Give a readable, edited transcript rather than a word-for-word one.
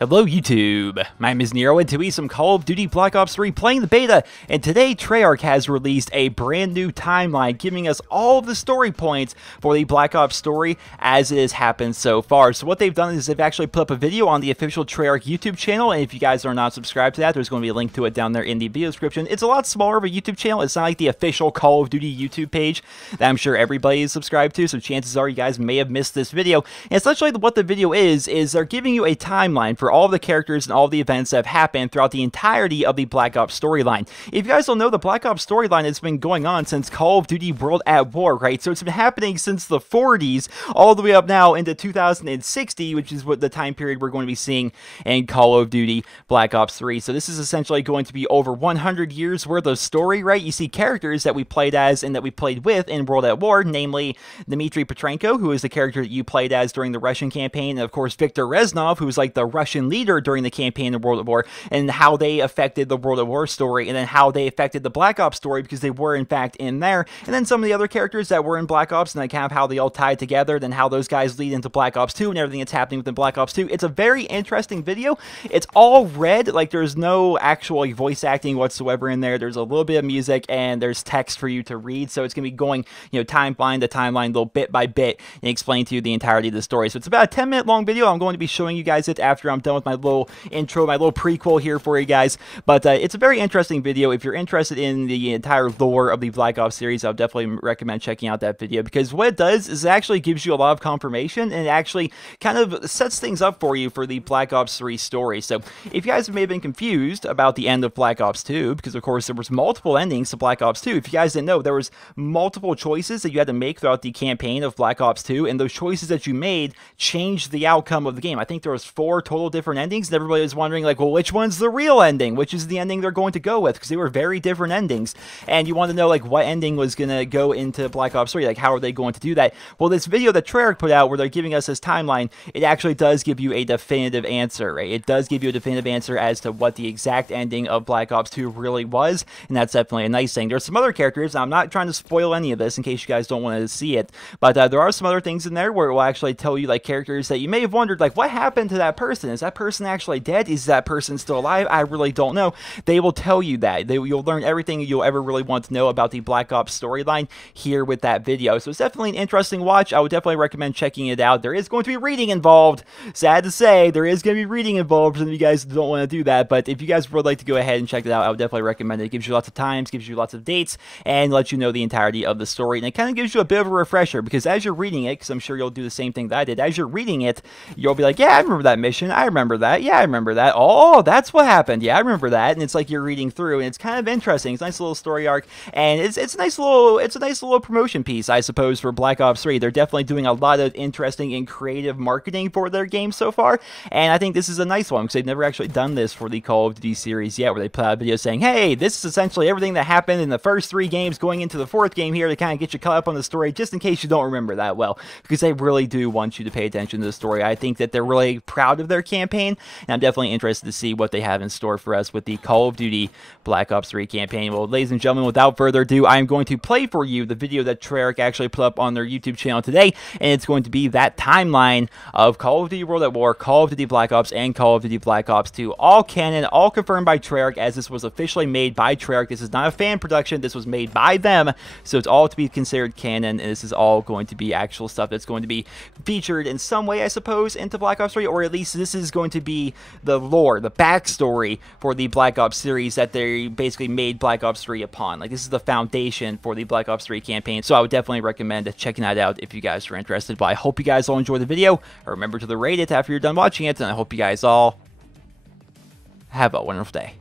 Hello YouTube, my name is Nero and today some Call of Duty Black Ops 3 playing the beta, and today Treyarch has released a brand new timeline giving us all of the story points for the Black Ops story as it has happened so far. So what they've done is they've actually put up a video on the official Treyarch YouTube channel, and if you guys are not subscribed to that, there's going to be a link to it down there in the video description. It's a lot smaller of a YouTube channel. It's not like the official Call of Duty YouTube page that I'm sure everybody is subscribed to, so chances are you guys may have missed this video. And essentially what the video is they're giving you a timeline for all the characters and all the events that have happened throughout the entirety of the Black Ops storyline. If you guys don't know, the Black Ops storyline has been going on since Call of Duty World at War, right? So it's been happening since the 40s all the way up now into 2060, which is what the time period we're going to be seeing in Call of Duty Black Ops 3. So this is essentially going to be over 100 years worth of story, right? You see characters that we played as and that we played with in World at War, namely Dmitry Petrenko, who is the character that you played as during the Russian campaign, and of course Viktor Reznov, who is like the Russian leader during the campaign in World at War, and how they affected the World at War story, and then how they affected the Black Ops story, because they were in fact in there, and then some of the other characters that were in Black Ops, and like kind of how they all tied together, then how those guys lead into Black Ops 2 and everything that's happening within Black Ops 2. It's a very interesting video. It's all red, like there's no actual like, voice acting whatsoever in there. There's a little bit of music and there's text for you to read, so it's going to be going, you know, timeline to timeline, little bit by bit, and explain to you the entirety of the story. So it's about a 10-minute long video. I'm going to be showing you guys it after I'm done with my little intro, my little prequel here for you guys, but it's a very interesting video. If you're interested in the entire lore of the Black Ops series, I'll definitely recommend checking out that video, because what it does is it actually gives you a lot of confirmation, and it actually kind of sets things up for you for the Black Ops 3 story. So if you guys may have been confused about the end of Black Ops 2, because of course there was multiple endings to Black Ops 2, if you guys didn't know, there was multiple choices that you had to make throughout the campaign of Black Ops 2, and those choices that you made changed the outcome of the game. I think there was 4 total different endings, and everybody was wondering like, well, which one's the real ending? Which is the ending they're going to go with? Because they were very different endings, and you want to know like what ending was going to go into Black Ops 3, like how are they going to do that? Well, this video that Treyarch put out where they're giving us this timeline, it actually does give you a definitive answer, right? It does give you a definitive answer as to what the exact ending of Black Ops 2 really was, and that's definitely a nice thing. There's some other characters, I'm not trying to spoil any of this in case you guys don't want to see it, but there are some other things in there where it will actually tell you like characters that you may have wondered like, what happened to that person? Is that person actually dead? Is that person still alive? I really don't know. They will tell you that. You'll learn everything you'll ever really want to know about the Black Ops storyline here with that video. So it's definitely an interesting watch. I would definitely recommend checking it out. There is going to be reading involved. Sad to say, there is going to be reading involved for some of you guys who don't want to do that, but if you guys would like to go ahead and check it out, I would definitely recommend it. It gives you lots of times, gives you lots of dates, and lets you know the entirety of the story, and it kind of gives you a bit of a refresher, because as you're reading it, because I'm sure you'll do the same thing that I did, as you're reading it, you'll be like, yeah, I remember that mission, I remember that, yeah, I remember that, oh, that's what happened, yeah, I remember that, and it's like you're reading through, and it's kind of interesting. It's a nice little story arc, and it's a nice little promotion piece, I suppose, for Black Ops 3. They're definitely doing a lot of interesting and creative marketing for their game so far, and I think this is a nice one, because they've never actually done this for the Call of Duty series yet, where they put out a video saying, hey, this is essentially everything that happened in the first 3 games going into the 4th game here to kind of get you caught up on the story, just in case you don't remember that well, because they really do want you to pay attention to the story. I think that they're really proud of their campaign, and I'm definitely interested to see what they have in store for us with the Call of Duty Black Ops 3 campaign. Well, ladies and gentlemen, without further ado, I'm going to play for you the video that Treyarch actually put up on their YouTube channel today, and it's going to be that timeline of Call of Duty World at War, Call of Duty Black Ops, and Call of Duty Black Ops 2. All canon, all confirmed by Treyarch, as this was officially made by Treyarch. This is not a fan production, this was made by them, so it's all to be considered canon, and this is all going to be actual stuff that's going to be featured in some way, I suppose, into Black Ops 3, or at least this is going to be the lore, the backstory for the Black Ops series that they basically made Black Ops 3 upon. Like, this is the foundation for the Black Ops 3 campaign, so I would definitely recommend checking that out if you guys are interested. But I hope you guys all enjoy the video. Remember to rate it after you're done watching it, and I hope you guys all have a wonderful day.